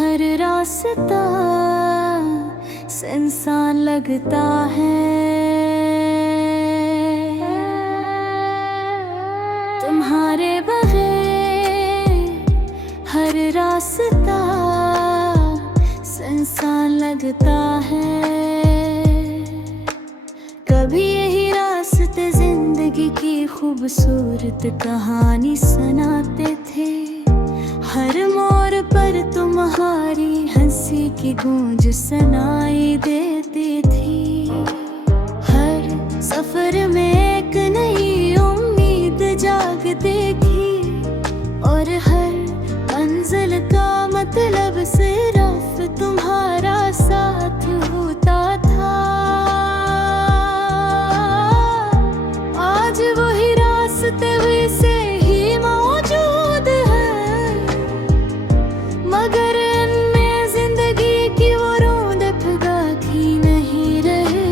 हर रास्ता सुनसान लगता है, तुम्हारे बगैर हर रास्ता सुनसान लगता है। कभी यही रास्ते जिंदगी की खूबसूरत कहानी सुनाते थे, हर मोड़ पर तुम्हारी हंसी की गूंज सुनाई देती थी। हर सफर में एक नई उम्मीद जागती थी, और हर मंजिल का मतलब सिर्फ तुम्हारा साथ होता था। आज वही रास्ते वैसे ही मौजूद है, मगर इनमें जिंदगी की वो रौनक बाकी नहीं रहे।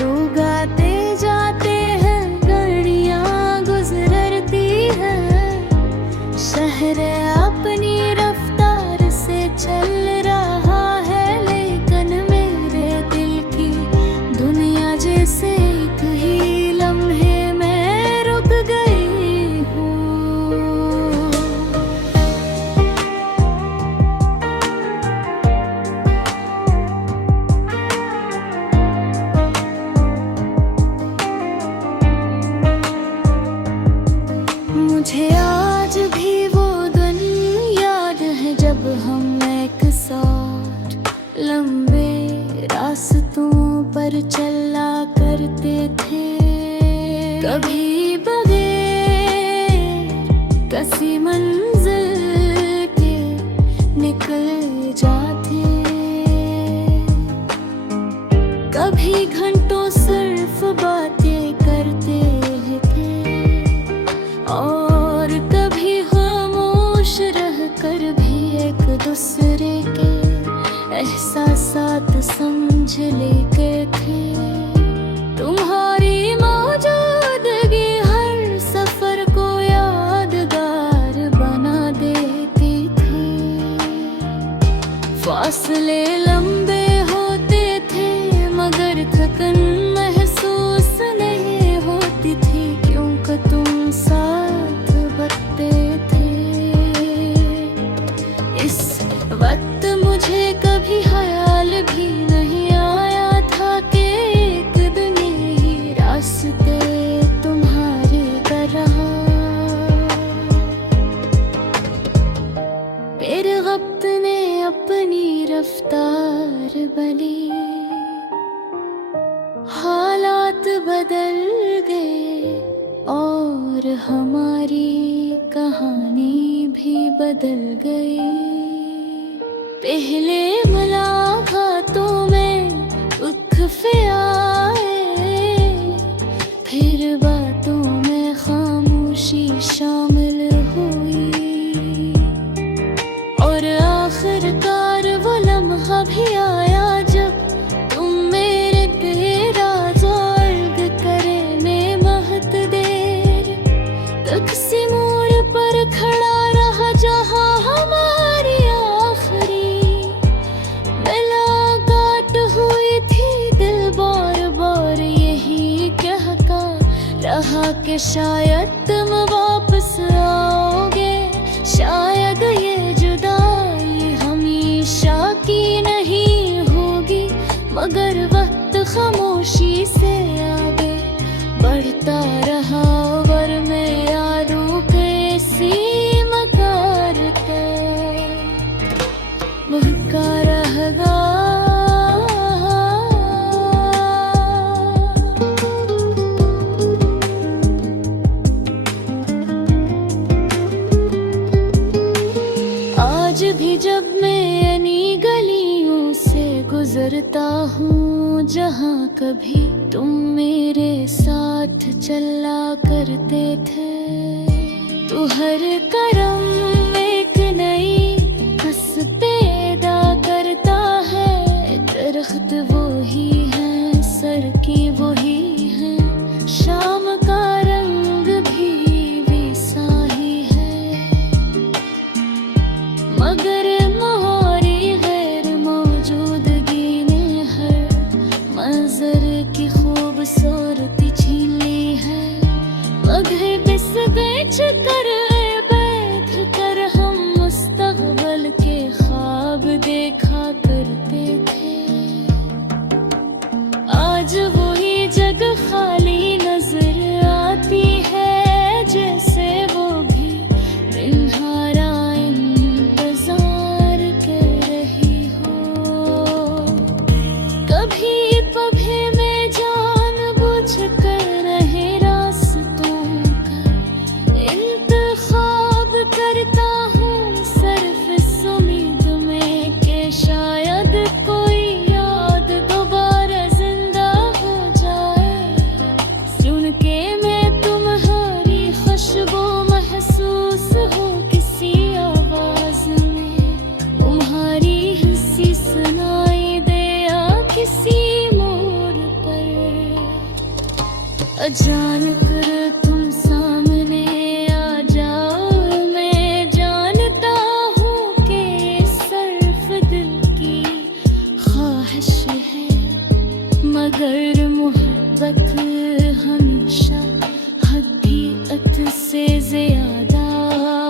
लोग आते जाते हैं, गाड़ियाँ गुजरती हैं, शहर अपनी रफ्तार से चल रहा है, लेकिन मेरे दिल की दुनिया जैसे एक ही लम्हे में रुक गई हूँ। मुझे आज भी वो दिन याद है जब हम एक साथ लंबे रास्तों पर चला करते थे, कभी बगैर किसी मंजिल के निकल जाते, कभी घंटों सिर्फ बातें करते थे, और कभी खामोश रह कर भी एक दूसरे के एहसासात समझ लेते थे। तुम्हारी मौजूदगी हर सफर को यादगार बना देती थी। फासले लंबे होते थे, मगर थकन महसूस नहीं होती थी, क्योंकि तुम साथ बढ़ते थे। इस वक्त मुझे कभी ख्याल भी नहीं आया था कि एक दिन ही रास्ते तुम्हारे तरह मेरे वक्त ने अपनी रफ्तार बनी, हालात बदल गए और हमारी कहानी भी बदल गई। पहले मुलाकातों में उख्फे आए, फिर बातों में खामोशी शामिल हुई, और आखिरकार वो लम्हा भी आया जब तुम मेरे तेरा ज़ोर्ग करे में महत देर तक सी मोड़ पर खड़ा रहा, जहाँ हमारी आखिरी मुलाकात हुई थी। दिल बार बार यही कहता रहा कि शायद तुम वापस आओगे, शायद ये जुदाई हमेशा की नहीं होगी, मगर वक्त खामोशी से आगे बढ़ता रहा, और मैं यादों के सीमा करता महका रहेगा। आज भी जब मैं इन्हीं गलियों से गुजरता हूँ, जहाँ कभी तुम मेरे साथ चला करते थे, तो हर कदम एक नई हंस पैदा करता है। दरख्त वही है, सड़कें वही है, शाम का रंग भी वैसा ही है, मगर अचान कर तुम सामने आ जाओ। मैं जानता हूँ कि सिर्फ दिल की ख्वाहिश है, मगर मोहब्बत हमेशा हकीकत से ज्यादा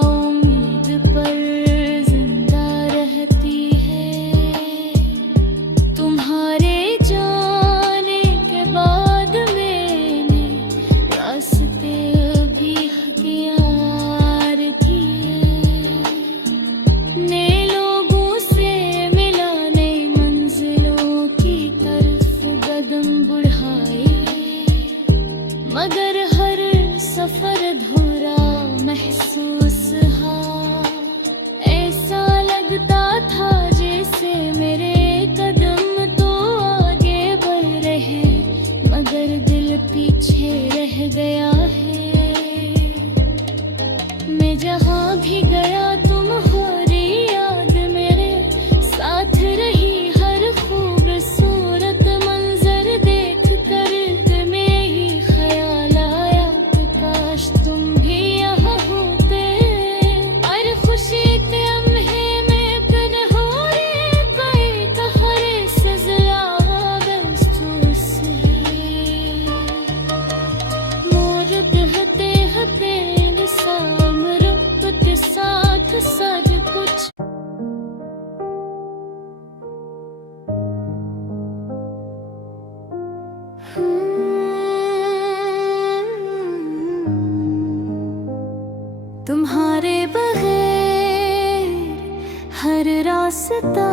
उम्मीद पर जिंदा रहती है। तुम्हारे जाने के बाद मैंने रास्ते भी हथियार किए, नए लोगों से मिला, नई मंजिलों की तरफ कदम बढ़ाए, मगर हर सफर अधूरा महसूस हुआ। ऐसा लगता था जैसे मेरे कदम तो आगे बढ़ रहे, मगर दिल पीछे रह गया है। मैं जहाँ भी गया तुम्हारी याद मेरे साथ रही, हर खूबसूरत मंजर देख कर दिल में ही ख्याल आया कि काश तुम भी यहाँ होते। और खुशी के लम्हे में कन्होरे कई कहरे से ज़्यादा से मोर कहते हते निसाम रब के साथ सब कुछ। तुम्हारे बगैर हर रास्ता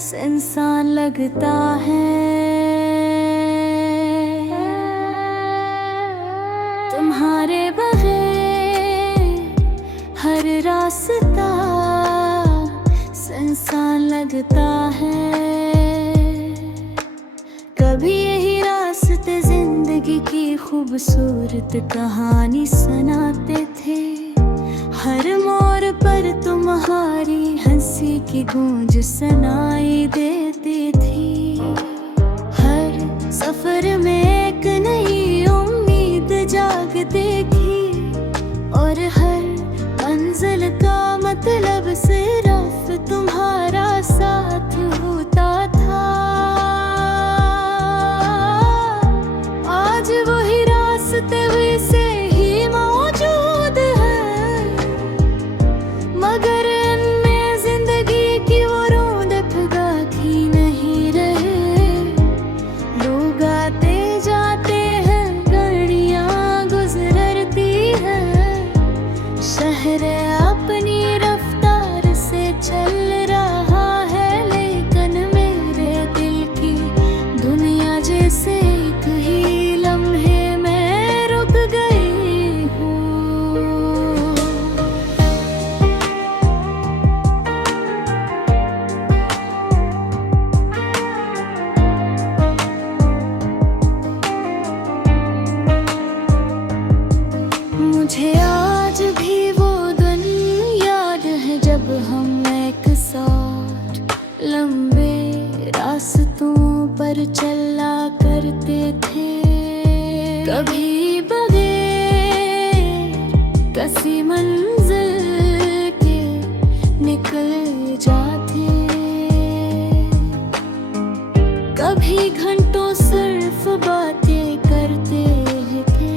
सुनसान लगता है। तुम्हारे बगैर हर रास्ता सुनसान लगता है। कभी यही रास्ते जिंदगी की खूबसूरत कहानी सुनाते थे, हर मोड़ पर तुम्हारी हंसी की गूंज सुनाई देती थी। हर सफर में एक नई उम्मीद जागती थी, और हर मंजिल का मतलब सिर्फ तुम्हारा साथ होता था। आज वही रास्ते वैसे ही मौजूद है, मगर इनमें जिंदगी की वो रौंद गाथी नहीं रहे। लोग आते जाते हैं, गाड़ियाँ गुजरती हैं, शहर अपनी रफ्तार से चल रहा है, लेकिन मेरे दिल की दुनिया जैसे एक ही लम्हे में रुक गई हूँ। मुझे आज भी वो दिन याद है जब हम एक साथ लंबे रास्तों पर चला करते थे। कभी बगैर किसी मंजिल के निकल जाते, कभी घंटों सिर्फ बातें करते थे,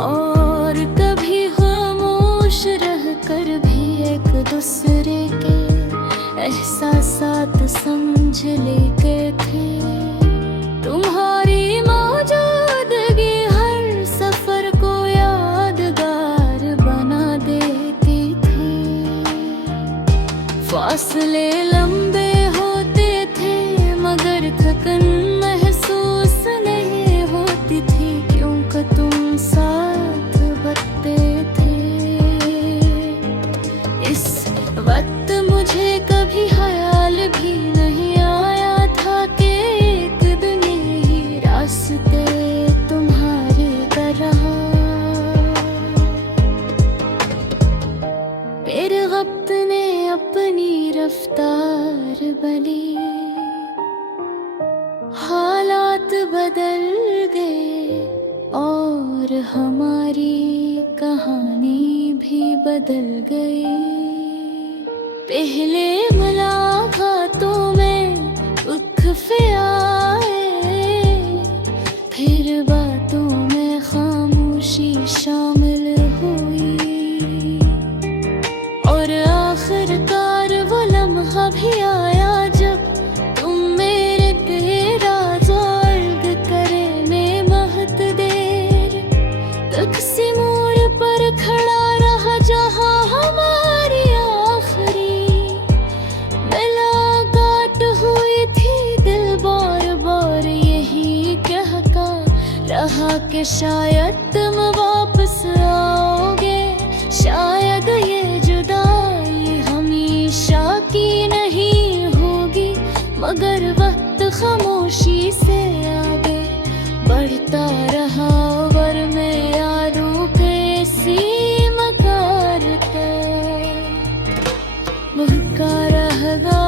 और कभी खामोश रह कर भी एक दूसरे के एहसासात समझ लेते थे। तुम्हारी मौजूदगी हर सफर को यादगार बना देती थी। फासले लंबे होते थे, मगर थकन महसूस नहीं होती थी, क्योंकि तुम साथ बढ़ते थे। इस वक्त मुझे कभी ख्याल भी नहीं आया था कि एक दिन ही रास्ते तुम्हारे कर रहा। मेरे वक्त ने अपनी रफ्तार बदली, हालात बदल गए। और हमारी कहानी भी बदल गई। पहले मुलाकातों में उक्फे आए, फिर बातों में खामोशी शामिल हुई, और आखिरकार वो लम्हा भी आया जब तुम मेरे तेरा ज़ोर्ग करे में महत देर तक से मोड़ पर खड़ा रहा जहाँ हमारी आखिरी मुलाकात हुई थी। दिल बार बार यही कहता रहा कि शायद तुम वापस आओगे, शायद ये जुदाई हमेशा की नहीं होगी। मगर वक्त खामोशी से आगे बढ़ता रहा, और मैं यादों के इसी मकार तक महका रहेगा।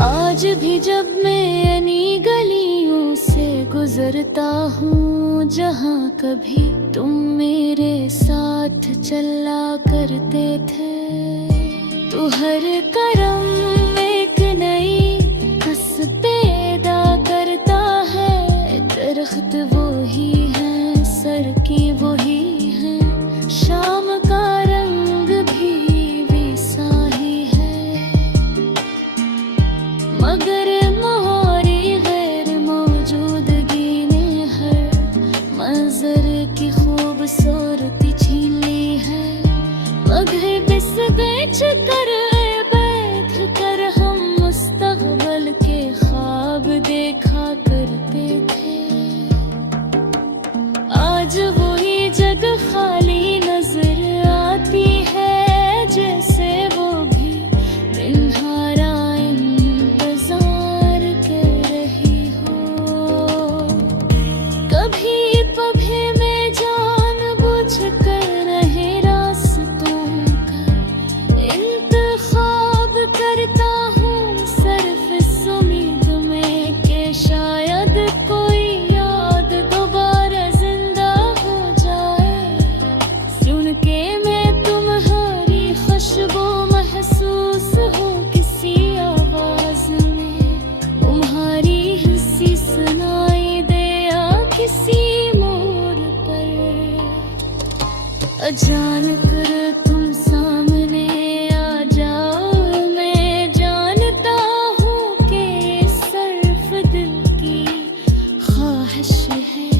आज भी जब मैं इन्हीं गलियों से गुजरता हूँ जहाँ कभी तुम मेरे साथ चला करते थे, तो हर करम एक नई कस पैदा करता है। दरख्त वही है, सड़कें वही हैं, शाम का रंग भी वैसा ही है। मगर मोहरी गैर मौजूदगी ने हर मंजर की खूबसूरती छीन ली है। मगर बिस गए कर बैठ कर हम मुस्तकबल के ख्वाब देखा करते थे। आज वही जगह खाली नजर आती है, जैसे वो भी तुम्हारा इंतजार कर रही हो। कभी पभे में जानबूझकर नहीं रास्तों का इंतखाब करता हूँ, सिर्फ इस उम्मीद में कि शायद कोई याद दोबारा जिंदा हो जाए। सुन के मैं तुम्हारी खुशबू महसूस हो किसी आवाज में, तुम्हारी हंसी सुनाई दे या किसी मोड़ पर। अचानक तुम सामने आ जाओ, मैं जानता हूँ कि सिर्फ दिल की ख्वाहिश है।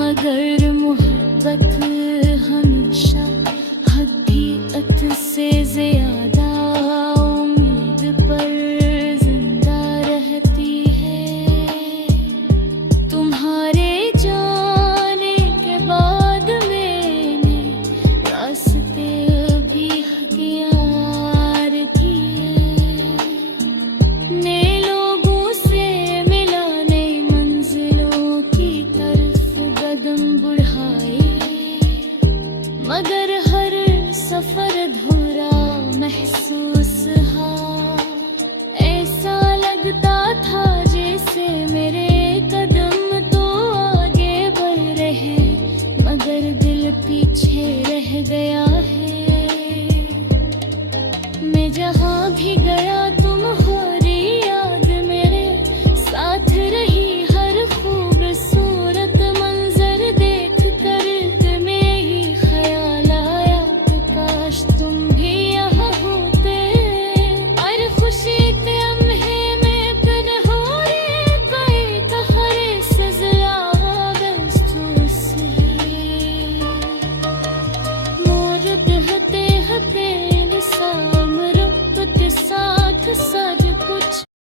मगर मोहब्बत हमेशा हकीकत से ज्यादा उम्मीद पर जिंदा रहती है। तुम्हारे जाने के बाद मैंने रास्ते भी हथियार किए, नए लोगों से मिला, नई मंजिलों की तरफ कदम बढ़ाए। मगर हर सफर अधूरा महसूस हा, ऐसा लगता